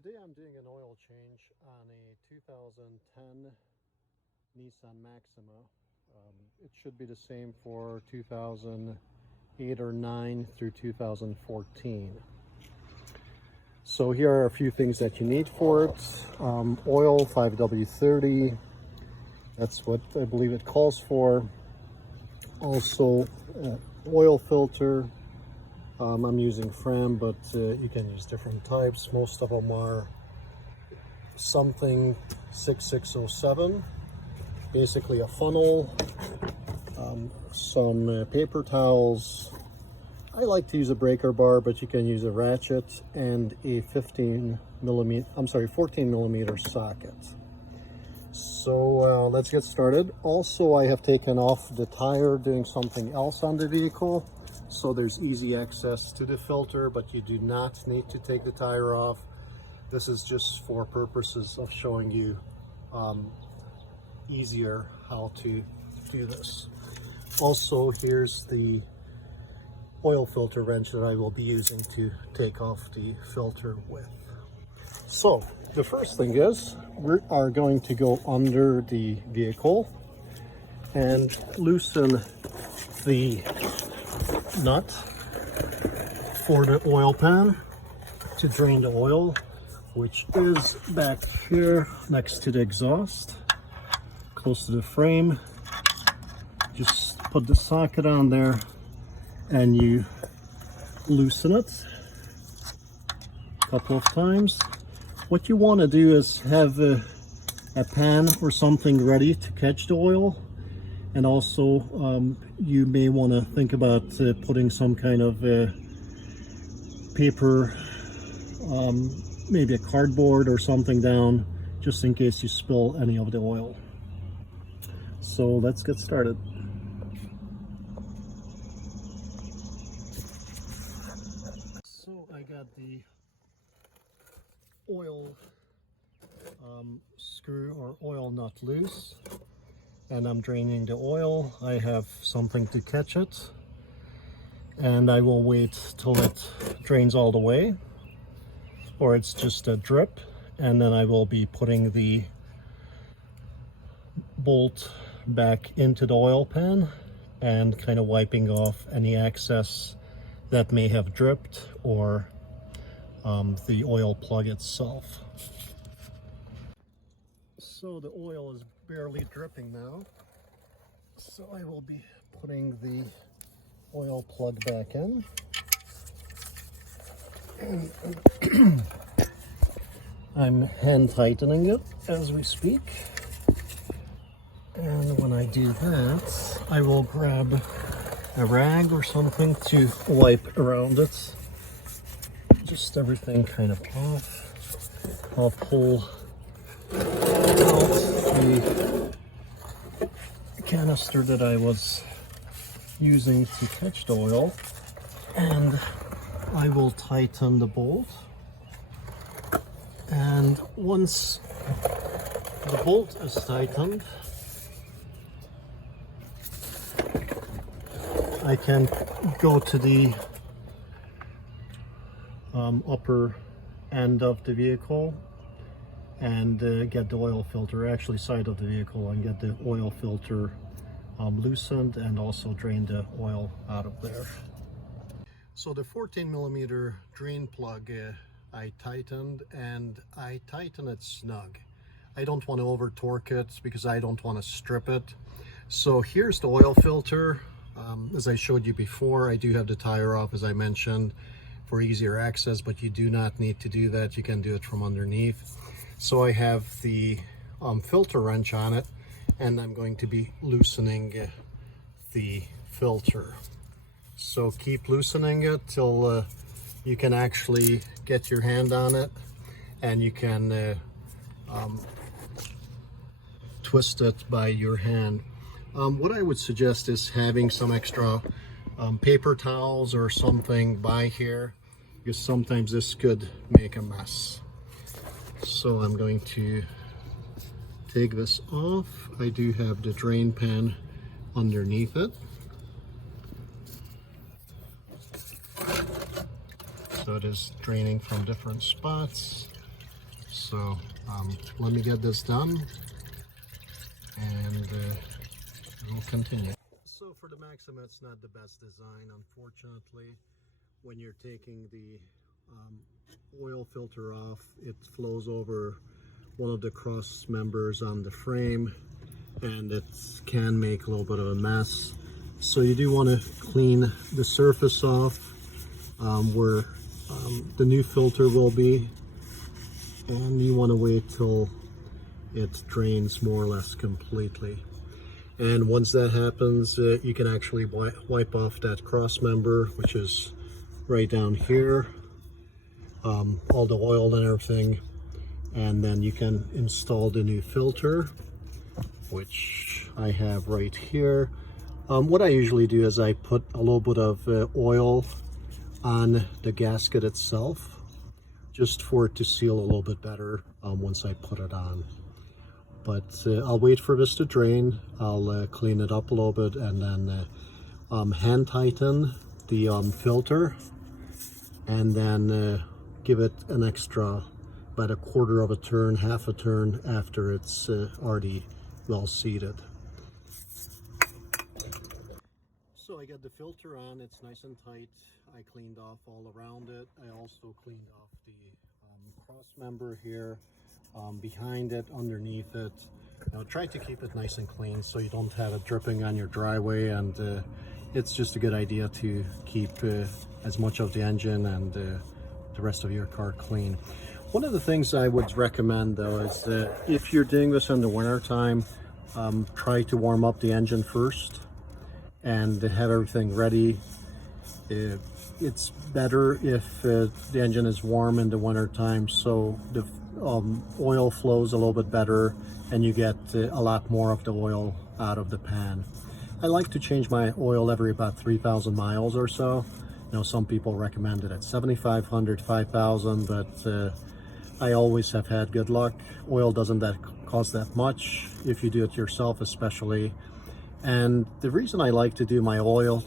Today I'm doing an oil change on a 2010 Nissan Maxima. It should be the same for 2008 or 9 through 2014. So here are a few things that you need for it. Oil 5W30, that's what I believe it calls for. Also oil filter. I'm using Fram, but you can use different types. Most of them are something 6607, basically a funnel, some paper towels. I like to use a breaker bar, but you can use a ratchet and a 14 millimeter socket. So let's get started. Also, I have taken off the tire doing something else on the vehicle. So there's easy access to the filter, but you do not need to take the tire off. This is just for purposes of showing you easier how to do this. Also, here's the oil filter wrench that I will be using to take off the filter with. So the first thing is we are going to go under the vehicle and loosen the nut for the oil pan to drain the oil, which is back here next to the exhaust, close to the frame. Just put the socket on there and you loosen it a couple of times. What you want to do is have a pan or something ready to catch the oil. And also, you may want to think about putting some kind of paper, maybe a cardboard or something down, just in case you spill any of the oil. So let's get started. So I got the oil screw or oil nut loose, and I'm draining the oil. I have something to catch it, and I will wait till it drains all the way, or it's just a drip, and then I will be putting the bolt back into the oil pan and kind of wiping off any excess that may have dripped, or the oil plug itself. So the oil is barely dripping now, so I will be putting the oil plug back in. I'm hand tightening it as we speak, and when I do that, I will grab a rag or something to wipe around it. Just everything kind of off. I'll pull out the canister that I was using to catch the oil, and I will tighten the bolt. And once the bolt is tightened, I can go to the upper end of the vehicle and get the oil filter, actually side of the vehicle, and get the oil filter loosened and also drain the oil out of there. So the 14 millimeter drain plug I tightened, and I tighten it snug. I don't want to over torque it because I don't want to strip it. So here's the oil filter. As I showed you before, I do have the tire off, as I mentioned, for easier access, but you do not need to do that. You can do it from underneath. So I have the filter wrench on it, and I'm going to be loosening the filter. So keep loosening it till you can actually get your hand on it, and you can twist it by your hand. What I would suggest is having some extra paper towels or something by here, because sometimes this could make a mess. So I'm going to take this off. I do have the drain pan underneath it. So it is draining from different spots. So let me get this done and we'll continue. So for the Maxima, it's not the best design, unfortunately. When you're taking the oil filter off, it flows over one of the cross members on the frame, and it can make a little bit of a mess. So you do want to clean the surface off where the new filter will be, and you want to wait till it drains more or less completely. And once that happens, you can actually wipe off that cross member, which is right down here, all the oil and everything, and then you can install the new filter, which I have right here. What I usually do is I put a little bit of oil on the gasket itself, just for it to seal a little bit better once I put it on. But I'll wait for this to drain. I'll clean it up a little bit and then hand tighten the filter, and then give it an extra about a quarter of a turn, half a turn after it's already well seated. So I got the filter on, it's nice and tight. I cleaned off all around it. I also cleaned off the cross member here, behind it, underneath it. Now try to keep it nice and clean so you don't have it dripping on your driveway, and it's just a good idea to keep as much of the engine and the rest of your car clean. One of the things I would recommend though is that if you're doing this in the winter time, try to warm up the engine first and have everything ready. It's better if the engine is warm in the winter time, so the oil flows a little bit better and you get a lot more of the oil out of the pan. I like to change my oil every about 3,000 miles or so. You know, some people recommend it at 7,500, 5,000, but I always have had good luck. Oil doesn't cost that much if you do it yourself, especially. And the reason I like to do my own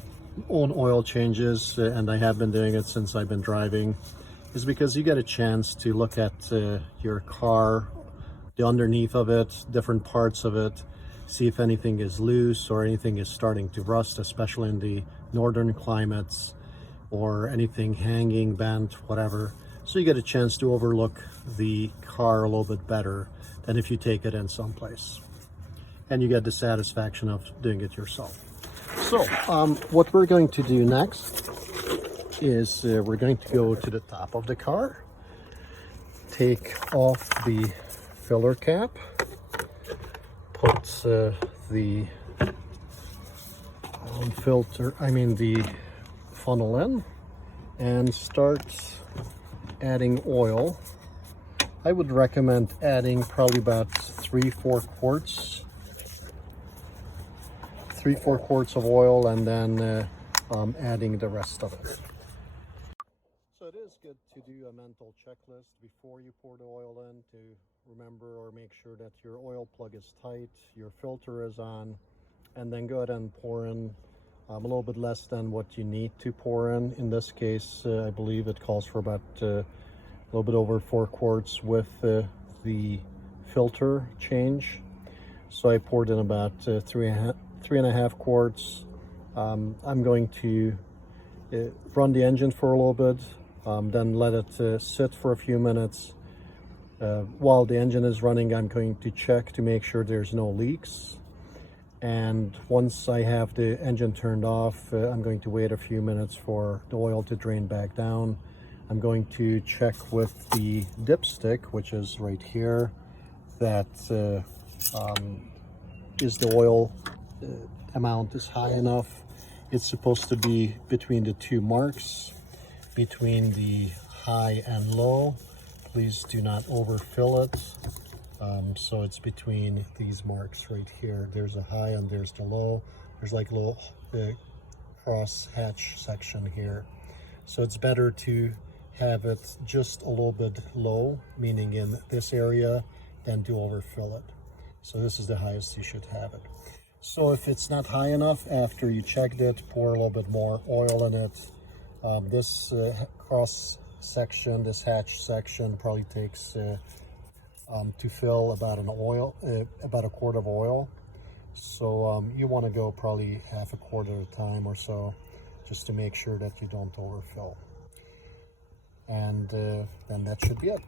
oil changes, and I have been doing it since I've been driving, is because you get a chance to look at your car, the underneath of it, different parts of it, see if anything is loose or anything is starting to rust, especially in the northern climates, or anything hanging, bent, whatever. So you get a chance to overlook the car a little bit better than if you take it in someplace. And you get the satisfaction of doing it yourself. So what we're going to do next is we're going to go to the top of the car, take off the filler cap, put the the funnel in, and start adding oil. I would recommend adding probably about 3-4 quarts of oil, and then adding the rest of it. So it is good to do a mental checklist before you pour the oil in, to remember or make sure that your oil plug is tight, your filter is on, and then go ahead and pour in a little bit less than what you need to pour in. In this case, I believe it calls for about a little bit over 4 quarts with the filter change. So I poured in about 3.5 quarts. I'm going to run the engine for a little bit, then let it sit for a few minutes. While the engine is running, I'm going to check to make sure there's no leaks. And once I have the engine turned off, I'm going to wait a few minutes for the oil to drain back down. I'm going to check with the dipstick, which is right here, that is the oil amount is high enough. It's supposed to be between the 2 marks, between the high and low. Please do not overfill it. So it's between these marks right here. There's a high and there's the low. There's like a little cross hatch section here. So it's better to have it just a little bit low, meaning in this area, than to overfill it. So this is the highest you should have it. So if it's not high enough after you checked it, pour a little bit more oil in it. This cross section, this hatch section, probably takes to fill about about a quart of oil. So you want to go probably half a quart at a time or so, just to make sure that you don't overfill. And then that should be it.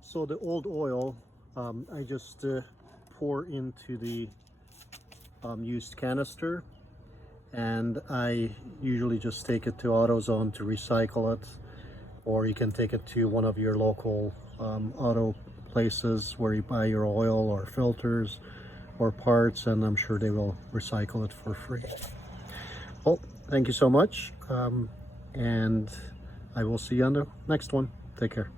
So the old oil, I just pour into the used canister, and I usually just take it to AutoZone to recycle it, or you can take it to one of your local auto places where you buy your oil or filters or parts, and I'm sure they will recycle it for free. Well, thank you so much, and I will see you on the next one. Take care.